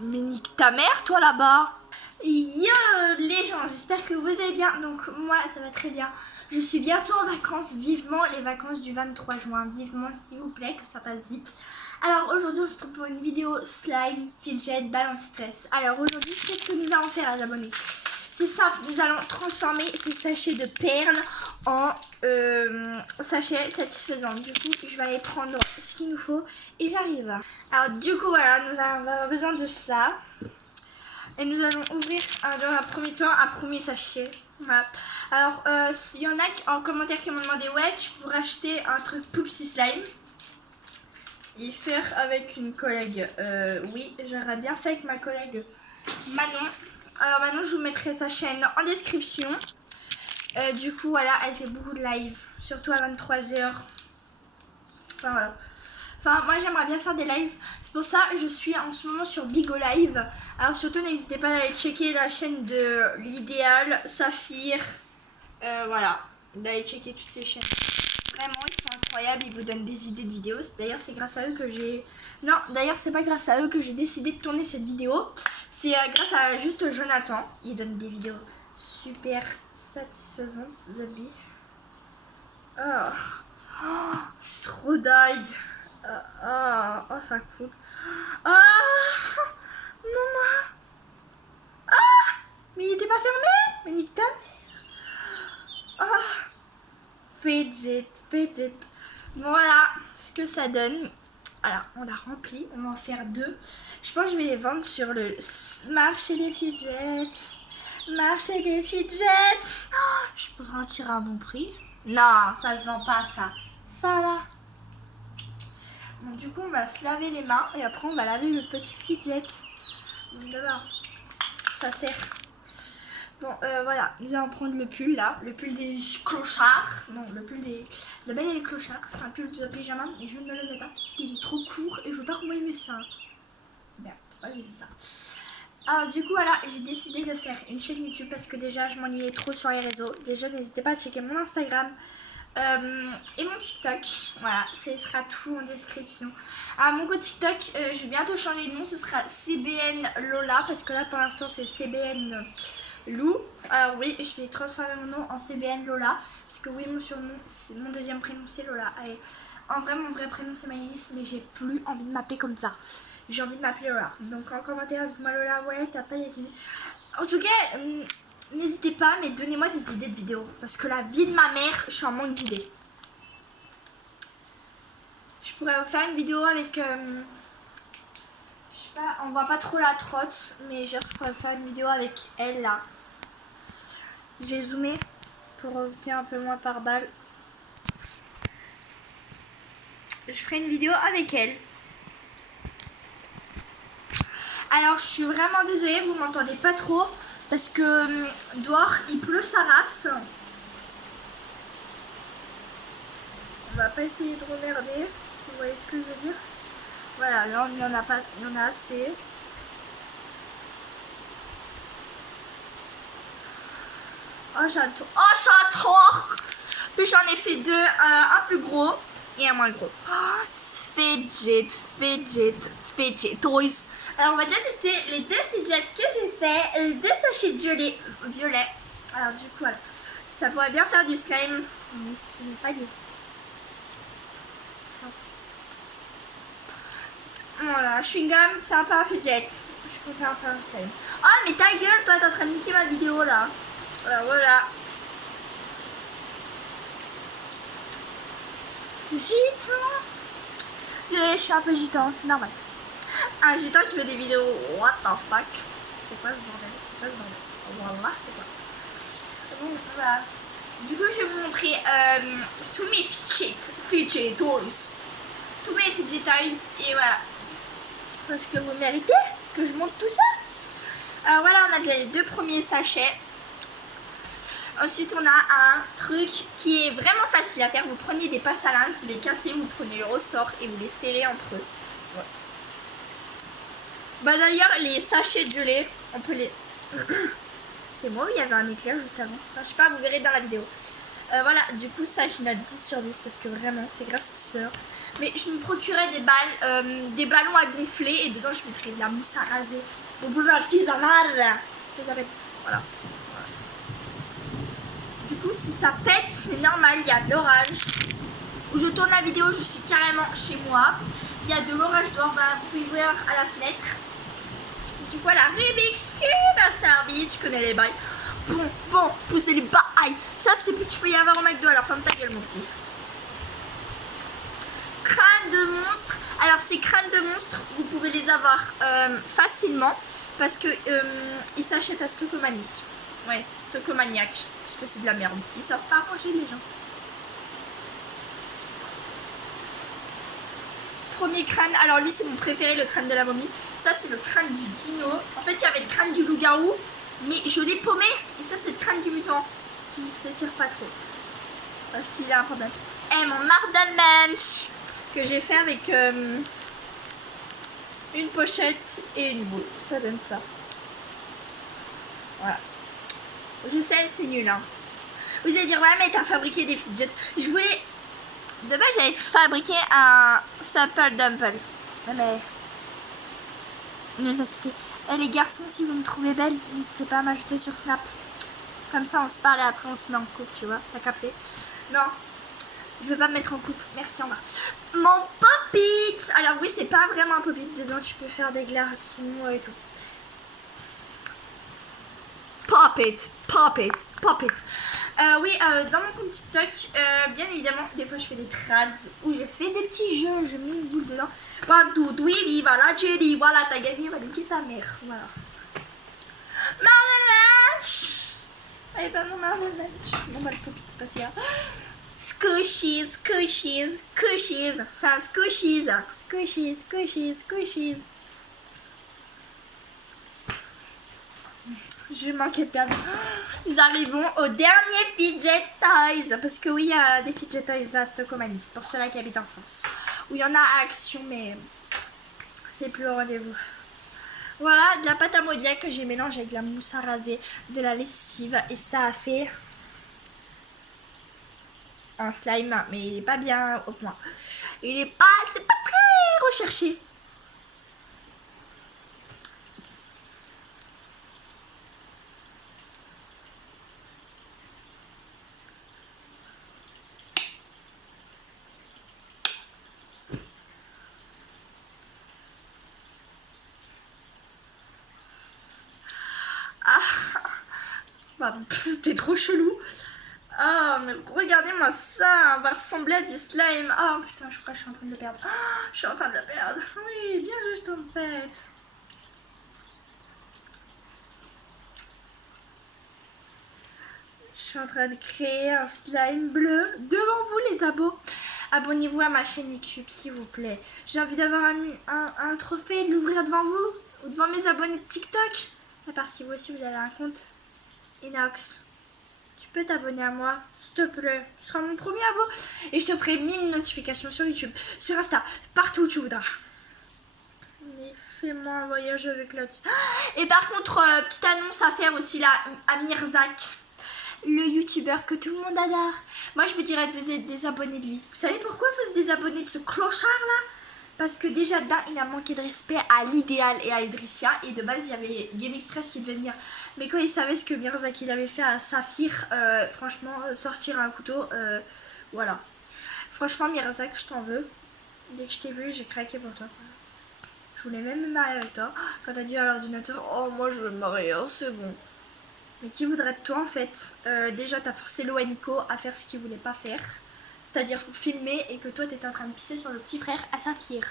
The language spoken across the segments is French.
Mais nique ta mère, toi là-bas. Yo les gens, j'espère que vous allez bien. Donc moi ça va très bien. Je suis bientôt en vacances, vivement les vacances du 23 juin. Vivement s'il vous plaît, que ça passe vite. Alors aujourd'hui on se retrouve pour une vidéo slime, fidget, ballon de stress. Alors aujourd'hui qu'est-ce que nous allons faire les abonnés? C'est simple, nous allons transformer ces sachets de perles en sachets satisfaisants. Du coup je vais aller prendre ce qu'il nous faut et j'arrive. Alors du coup voilà, nous allons avoir besoin de ça. Et nous allons ouvrir dans un premier temps un premier sachet. Voilà. Alors, il y en a en commentaire qui m'ont demandé ouais, tu pourrais acheter un truc Poopsie Slime et faire avec une collègue. Oui, j'aurais bien fait avec ma collègue Manon. Alors, Manon, je vous mettrai sa chaîne en description. Du coup, voilà, elle fait beaucoup de live, surtout à 23h. Enfin, voilà. Enfin, moi j'aimerais bien faire des lives. C'est pour ça que je suis en ce moment sur Bigo Live. Alors surtout n'hésitez pas à aller checker la chaîne de l'Idéal, Saphir. Voilà, d'aller checker toutes ces chaînes. Vraiment, ils sont incroyables, ils vous donnent des idées de vidéos. D'ailleurs, c'est grâce à eux que j'ai... Non, d'ailleurs, c'est pas grâce à eux que j'ai décidé de tourner cette vidéo. C'est grâce à juste Jonathan. Il donne des vidéos super satisfaisantes, Zabi. Oh, c'est trop dingue. Oh, ça coule. Ah, maman. Ah, mais il était pas fermé. Mais nique ta mère. Ah, fidget. Voilà ce que ça donne. Alors, on l'a rempli. On va en faire deux. Je pense que je vais les vendre sur le marché des fidgets. Marché des fidgets. Oh, je pourrais en tirer un bon prix. Non, ça se vend pas ça. Ça là. Donc du coup on va se laver les mains et après on va laver le petit fidget. Donc d'abord ça sert. Bon voilà, nous allons prendre le pull là, le pull des clochards. Non, le pull des... La belle et les clochards, c'est un pull de pyjama et je ne le mets pas parce qu'il est trop court et je veux pas qu'on voie mes seins. Merde, pourquoi j'ai dit ça? Alors du coup voilà, j'ai décidé de faire une chaîne YouTube parce que déjà je m'ennuyais trop sur les réseaux. Déjà n'hésitez pas à checker mon Instagram. Et mon TikTok, voilà, ce sera tout en description. Alors mon compte TikTok, je vais bientôt changer de nom, ce sera CBN Lola parce que là pour l'instant c'est CBN Lou. Alors oui, je vais transformer mon nom en CBN Lola parce que oui, mon surnom, mon deuxième prénom c'est Lola. Allez, en vrai mon vrai prénom c'est Maïlis, mais j'ai plus envie de m'appeler comme ça. J'ai envie de m'appeler Lola. Donc en commentaire dites-moi Lola, ouais t'as pas des... En tout cas... N'hésitez pas, mais donnez-moi des idées de vidéos. Parce que la vie de ma mère, je suis en manque d'idées. Je pourrais vous faire une vidéo avec... je sais pas, on voit pas trop la trotte. Mais genre, je pourrais faire une vidéo avec elle, là. Je vais zoomer pour obtenir un peu moins par balle. Je ferai une vidéo avec elle. Alors, je suis vraiment désolée, vous m'entendez pas trop. Parce que dehors, il pleut sa race. On va pas essayer de remerder, si vous voyez ce que je veux dire. Voilà, là il y en a pas, il y en a assez. Oh j'adore. Oh j'adore. Puis j'en ai fait deux, un plus gros et un moins gros. Oh, fidget toys. Alors on va déjà tester les deux fidgets que j'ai fait, les deux sachets de gelée violet. Alors du coup voilà, ça pourrait bien faire du slime, mais ce n'est pas du... Voilà, chewing-gum, c'est un peu un fidget. Je préfère faire un slime. Oh mais ta gueule, toi t'es en train de niquer ma vidéo là. Alors voilà. Gitan. Je suis un peu gitan, c'est normal. Un gitan qui fait des vidéos, what the fuck. C'est quoi ce bordel? C'est quoi ce bordel? Voilà, c'est quoi? Donc voilà. Du coup je vais vous montrer tous mes fidget toys. Tous mes fidget toys et voilà. Parce que vous méritez que je monte tout ça. Alors voilà, on a déjà les deux premiers sachets. Ensuite on a un truc qui est vraiment facile à faire. Vous prenez des passes à linge, vous les cassez, vous prenez le ressort et vous les serrez entre eux. Ouais. Bah d'ailleurs les sachets de gelée, on peut les... C'est moi ou il y avait un éclair juste avant? Enfin, je sais pas, vous verrez dans la vidéo. Voilà, du coup ça je note 10 sur 10 parce que vraiment c'est grâce à tout ça. Mais je me procurais des ballons à gonfler et dedans je mettrais de la mousse à raser. Au boulot artisanal. Ça s'appelle. Voilà. Du coup, si ça pète, c'est normal, il y a de l'orage. Où je tourne la vidéo, je suis carrément chez moi. Il y a de l'orage dehors, bah, vous pouvez voir à la fenêtre. Du coup, la Rubik's Cube a servi, tu connais les bails. Bon, pousser les bails. Ça, c'est plus que tu peux y avoir au McDo, alors ferme ta gueule, mon petit. Crâne de monstre. Alors, ces crânes de monstre, vous pouvez les avoir facilement parce que ils s'achètent à Stockomanie. Ouais, Stockomaniac. Parce que c'est de la merde. Ils savent pas arranger les gens. Premier crâne, alors lui c'est mon préféré, le crâne de la momie. Ça c'est le crâne du dino. En fait il y avait le crâne du loup-garou, mais je l'ai paumé. Et ça c'est le crâne du mutant qui s'étire pas trop parce qu'il a un problème. Et mon Mardelmensch que j'ai fait avec une pochette et une boule. Ça donne ça. Voilà. Je sais c'est nul hein. Vous allez dire ouais mais t'as fabriqué des fidgets. Je voulais... De base, j'avais fabriqué un Supple Dumple. Mais il nous a quittés. Et les garçons, si vous me trouvez belle, n'hésitez pas à m'ajouter sur Snap. Comme ça, on se parle et après, on se met en couple, tu vois. T'as capté? Non, je veux pas me mettre en couple. Merci, au revoir. Mon Pop-It. Alors oui, c'est pas vraiment un Pop-It. Dedans, tu peux faire des glaçons et tout. Pop-It. Oui, dans mon compte TikTok, bien évidemment, des fois je fais des trads où je fais des petits jeux, je mets une boule dedans. One, two, three, viva la Jerry, voilà, t'as gagné, va niquer ta mère, voilà. Mardelmensch. Eh ben non, Mardelmensch. Bon bah le Pop-It, c'est pas si grave. Squishies. C'est un squishies. Je manquais de perdre. Nous arrivons au dernier Fidget Toys. Parce que oui, il y a des Fidget Toys à Stockomanie. Pour ceux-là qui habitent en France. Où il y en a à Action, mais c'est plus au rendez-vous. Voilà, de la pâte à modeler que j'ai mélangée avec de la mousse à raser, de la lessive. Et ça a fait un slime. Mais il est pas bien au point. C'est pas très recherché. C'était trop chelou. Ah, mais regardez-moi ça, on va ressembler à du slime. Ah, putain, je crois que je suis en train de le perdre. Je suis en train de le perdre. Oui, bien juste en fait. Je suis en train de créer un slime bleu devant vous, les abos. Abonnez-vous à ma chaîne YouTube, s'il vous plaît. J'ai envie d'avoir un trophée, de l'ouvrir devant vous ou devant mes abonnés de TikTok. À part si vous aussi vous avez un compte Inox. Tu peux t'abonner à moi, s'il te plaît. Ce sera mon premier abo. Et je te ferai 1000 notifications sur YouTube, sur Insta, partout où tu voudras. Mais fais-moi un voyage avec la... Et par contre, petite annonce à faire aussi là à Mirzak, le youtubeur que tout le monde adore. Moi, je vous dirais de vous être désabonné de lui. Vous savez pourquoi il faut se désabonner de ce clochard là? Parce que déjà, il a manqué de respect à l'idéal et à Idrissia. Et de base, il y avait Game Express qui devait venir. Mais quand il savait ce que Mirzak il avait fait à Saphir, franchement, sortir un couteau, voilà. Franchement, Mirzak, je t'en veux. Dès que je t'ai vu, j'ai craqué pour toi. Je voulais même me marier avec toi. Quand t'as dit à l'ordinateur, oh, moi je veux me marier, c'est bon. Mais qui voudrait de toi en fait? Déjà, t'as forcé Loenko à faire ce qu'il voulait pas faire. C'est-à-dire filmer et que toi t'étais en train de pisser sur le petit frère à Saphir.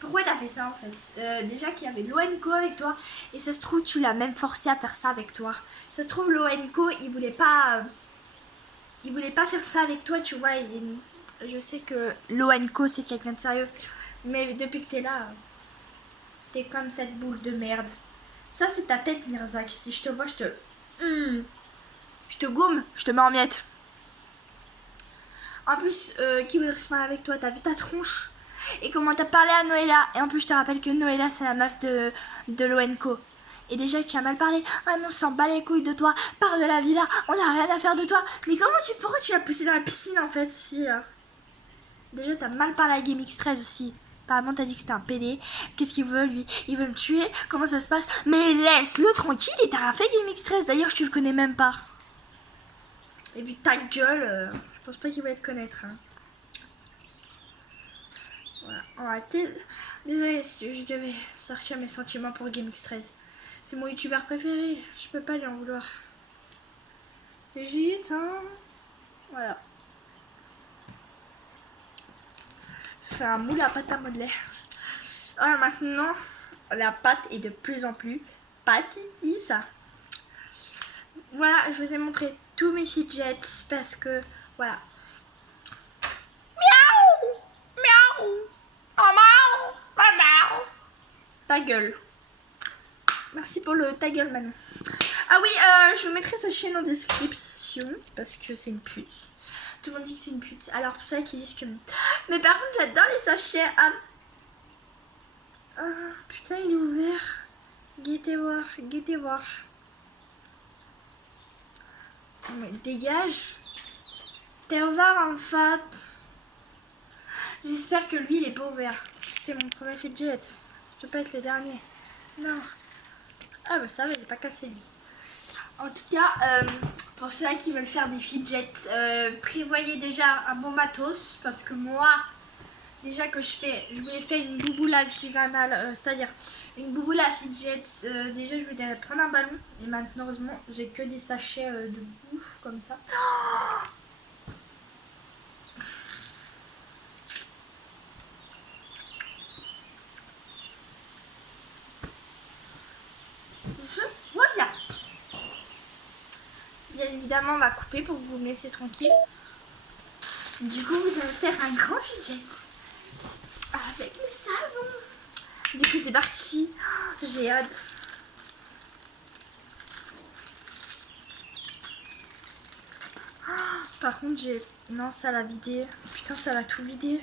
Pourquoi t'as fait ça en fait? Déjà qu'il y avait Loenko avec toi et ça se trouve tu l'as même forcé à faire ça avec toi. Ça se trouve Loenko il voulait pas faire ça avec toi, tu vois. Je sais que Loenko c'est quelqu'un de sérieux, mais depuis que t'es là, t'es comme cette boule de merde. Ça c'est ta tête Mirzak. Si je te vois je te goume, je te mets en miettes. En plus, qui voudrait se marier avec toi? T'as vu ta tronche? Et comment t'as parlé à Noëlla? Et en plus, je te rappelle que Noëlla, c'est la meuf de Loenko. Et déjà, tu as mal parlé. Ah, mais on s'en bat les couilles de toi. Pars de la villa. On n'a rien à faire de toi. Mais pourquoi tu l'as poussé dans la piscine, en fait, aussi, là? Déjà, t'as mal parlé à GameX13 aussi. Apparemment, t'as dit que c'était un PD. Qu'est-ce qu'il veut, lui? Il veut me tuer? Comment ça se passe? Mais laisse-le tranquille, il t'a rien fait, GameX13. D'ailleurs, je te le connais même pas. Et vu ta gueule, je pense pas qu'il va te connaître. Hein. Voilà, on va arrêter. Désolée si je devais sortir mes sentiments pour GameX13. C'est mon youtubeur préféré, je peux pas lui en vouloir. J'hésite, hein. Voilà. Je fais un moule à pâte à modeler. Alors maintenant, la pâte est de plus en plus patiti, ça. Voilà, je vous ai montré tous mes fidgets parce que, voilà. Miaou! Miaou! Oh, miaou! Oh, miaou! Ta gueule. Merci pour le ta gueule, Manon. Ah oui, je vous mettrai sa chaîne en description parce que c'est une pute. Tout le monde dit que c'est une pute. Alors, pour ceux qui disent que... Mais par contre, j'adore les sachets. Ah, putain, il est ouvert. Guettez voir, guettez voir. Oh, mais dégage. T'es ouvert en fait. J'espère que lui, il est pas ouvert. C'était mon premier fidget. Ça peut pas être le dernier. Non. Ah bah ça va, il est pas cassé lui. En tout cas, pour ceux qui veulent faire des fidgets, prévoyez déjà un bon matos. Parce que moi, déjà que je voulais faire une bouboule artisanale, c'est-à-dire une bouboule à fidget. Déjà, je voulais prendre un ballon. Et maintenant, heureusement, j'ai que des sachets de bouffe comme ça. Je vois bien. Bien évidemment, on va couper pour que vous me laissez tranquille. Du coup, vous allez faire un grand fidget avec le savon. Du coup, c'est parti. J'ai hâte. Par contre, j'ai... Non, ça l'a vidé. Putain, ça l'a tout vidé.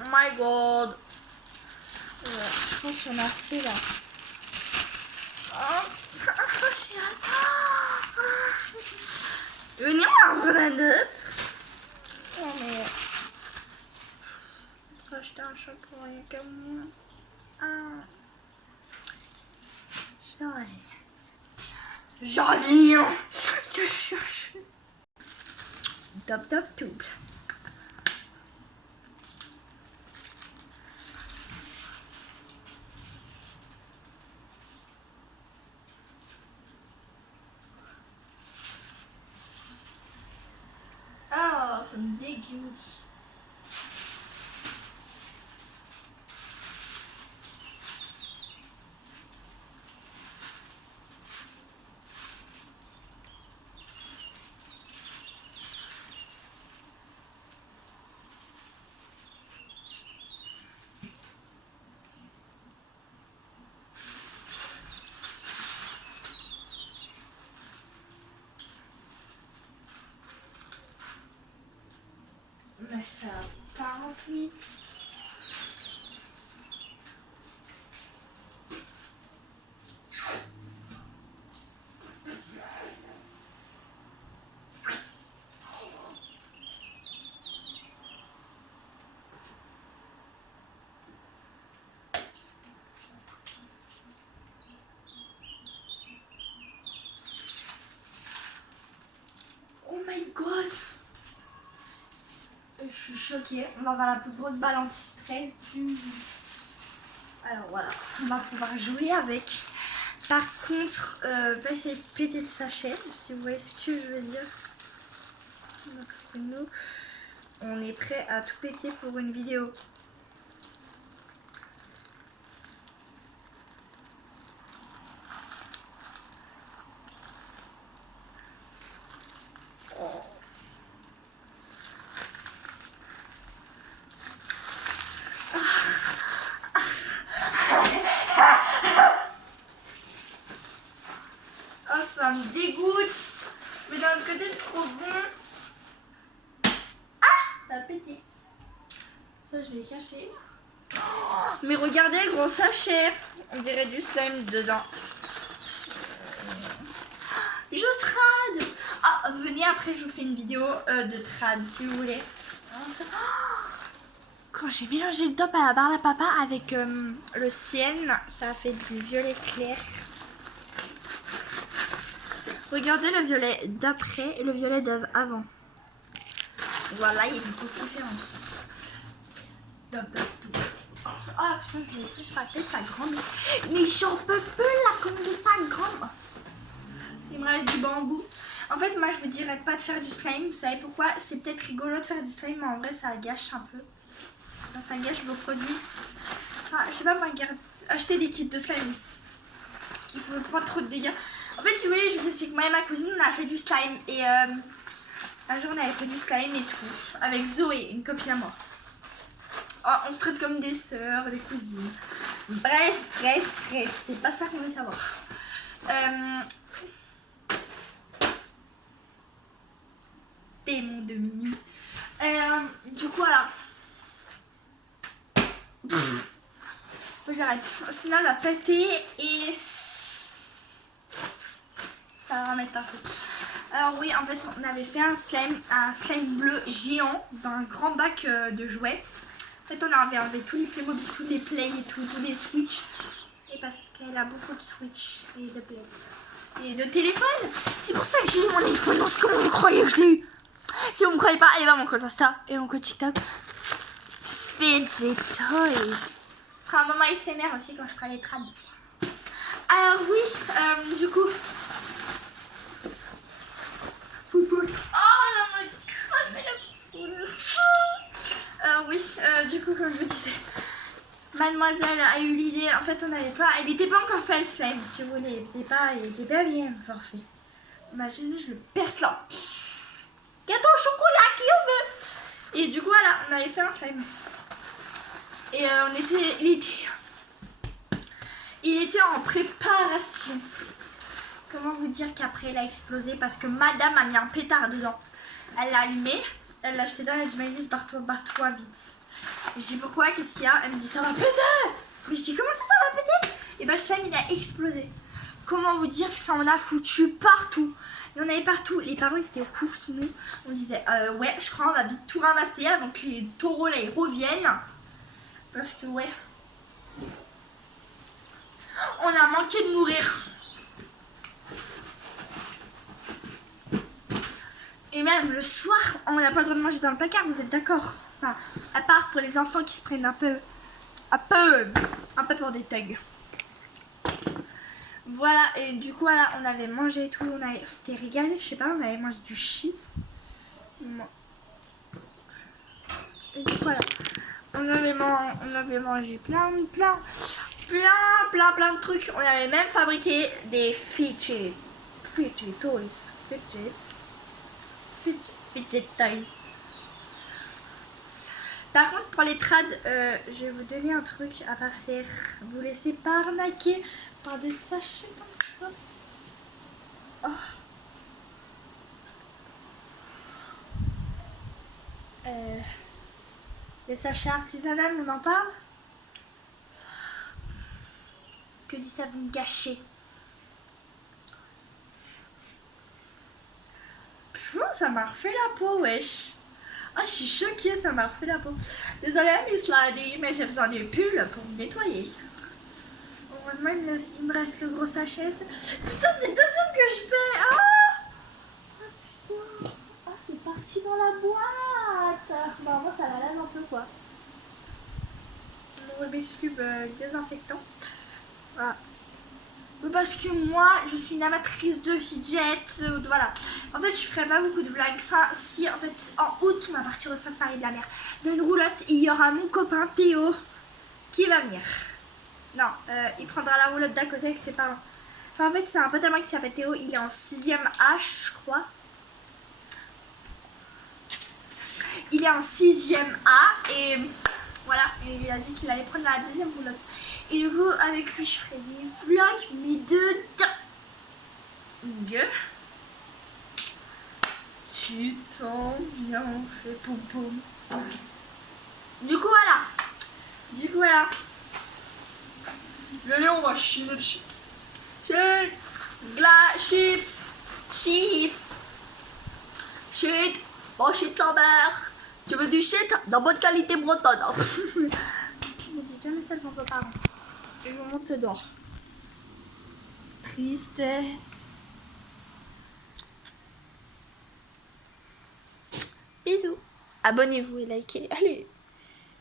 Oh my god. Je pense qu'on a assez là. Oh putain, j'ai hâte. Venez, on en prend un autre. Oh mais... Faut acheter un chat pour rien qu'à moi. Ah. Joli. Je cherche. Top top double. Ah, ça me dégoûte. Mais ça part ensuite. Oh my god. Je suis choquée. On va avoir la plus grosse balle anti-stress du... Alors voilà, on va pouvoir jouer avec. Par contre, pas essayer de péter le sachet, si vous voyez ce que je veux dire. Parce que nous, on est prêt à tout péter pour une vidéo. Oh, ça me dégoûte. Mais d'un autre côté, c'est trop bon. Ah, ça a pété. Ça, je l'ai caché. Oh, mais regardez le gros sachet. On dirait du slime dedans. Je trade. Ah, venez après je vous fais une vidéo de trad si vous voulez. Quand j'ai mélangé le top à la barre à papa avec le sienne, ça a fait du violet clair. Regardez le violet d'après et le violet d'avant. Voilà, il y a une grosse différence. Ah putain, je l'ai pris sur la tête, ça grande. Mais j'en peux plus là, comme de ça grande. Il me reste du bambou. En fait, moi je vous dirais pas de faire du slime. Vous savez pourquoi? C'est peut-être rigolo de faire du slime, mais en vrai ça gâche un peu. Enfin, ça gâche vos produits. Enfin, je sais pas, moi, acheter des kits de slime qui font pas trop de dégâts. En fait, si vous voulez, je vous explique. Moi et ma cousine, on a fait du slime. Et un jour, on avait fait du slime et tout. Avec Zoé, une copine à moi. Oh, on se traite comme des sœurs, des cousines. Bref. C'est pas ça qu'on veut savoir. Démon de minuit. Du coup, voilà. Faut que j'arrête. Sinon, elle va péter et ça va remettre partout. Alors, oui, en fait, on avait fait un slime bleu géant dans un grand bac de jouets. En fait, on avait enlevé tous les Playmobil, tous les Play et tout, tous les Switch. Et parce qu'elle a beaucoup de Switch et de Play. Et de téléphone. C'est pour ça que j'ai eu mon iPhone. Non, c'est comment vous croyez que je l'ai eu? Si vous me croyez pas, allez voir mon compte Insta et mon compte TikTok. Fidget Toys. Je ferai un moment ASMR aussi quand je ferai les trades. Alors oui, du coup. Oh non, my god, mais la poule. Alors oui, du coup, comme je vous disais, mademoiselle a eu l'idée. En fait, on n'avait pas. Il n'était pas encore fait le slime, si vous voulez. Il était pas bien parfait. Imaginez, je le perce là. Gâteau au chocolat, qui on veut? Et du coup, voilà, on avait fait un slime. Et il était en préparation. Comment vous dire qu'après il a explosé? Parce que madame a mis un pétard dedans. Elle l'a allumé, elle l'a jeté dans, elle a dit Maëlys, barre-toi vite. Et je dis pourquoi? Qu'est-ce qu'il y a? Elle me dit ça va péter. Mais je dis comment ça va péter? Et bah le slime il a explosé. Comment vous dire que ça en a foutu partout? Il y en avait partout. Les parents ils étaient aux courses, nous. On disait ouais, je crois on va vite tout ramasser avant que les taureaux là ils reviennent. Parce que ouais. On a manqué de mourir. Et même le soir, on n'a pas le droit de manger dans le placard, vous êtes d'accord? Enfin, à part pour les enfants qui se prennent un peu pour des thugs. Voilà, et du coup, voilà, on avait mangé et tout, c'était régalé, je sais pas, on avait mangé du shit. Et du coup, voilà, on avait mangé plein de trucs. On avait même fabriqué des fidget toys. Fidget toys. Par contre, pour les trades, je vais vous donner un truc à pas faire. Vous laissez pas arnaquer par des sachets comme ça. Oh. Les sachets artisanaux, on en parle? Que du savon gâché. Ça m'a refait la peau, wesh. Ah, je suis choquée, ça m'a refait la peau. Désolée, Miss Lady, mais j'ai besoin d'une pull pour me nettoyer. Heureusement, il me reste le gros sachet. Putain, c'est deuxième que je fais. Ah, putain. Ah, c'est parti dans la boîte. Bah, moi, ça la lave un peu, quoi. Le Rubik's Cube désinfectant. Voilà. Parce que moi, je suis une amatrice de fidget, voilà. En fait, je ferai pas beaucoup de vlogs. Enfin, si, en fait, en août, on va partir au Sainte Marie de la Mer. Dans une roulotte, il y aura mon copain Théo qui va venir. Non, il prendra la roulotte d'à côté avec ses parents. Enfin, en fait, c'est un pote à moi qui s'appelle Théo. Il est en 6ème H, je crois. Il est en 6ème A et voilà. Et il a dit qu'il allait prendre la deuxième roulotte. Et du coup, avec lui, je ferai des vlogs, mais dedans. Putain, bien fait, pom pom. Du coup, voilà. Venez, on va chiner le chips. Chips. Shit. Oh shit sa mère. Tu veux du shit dans bonne qualité bretonne. Ne dites jamais ça devant vos parents. Je vous montre dehors. Tristesse. Bisous. Abonnez-vous et likez. Allez.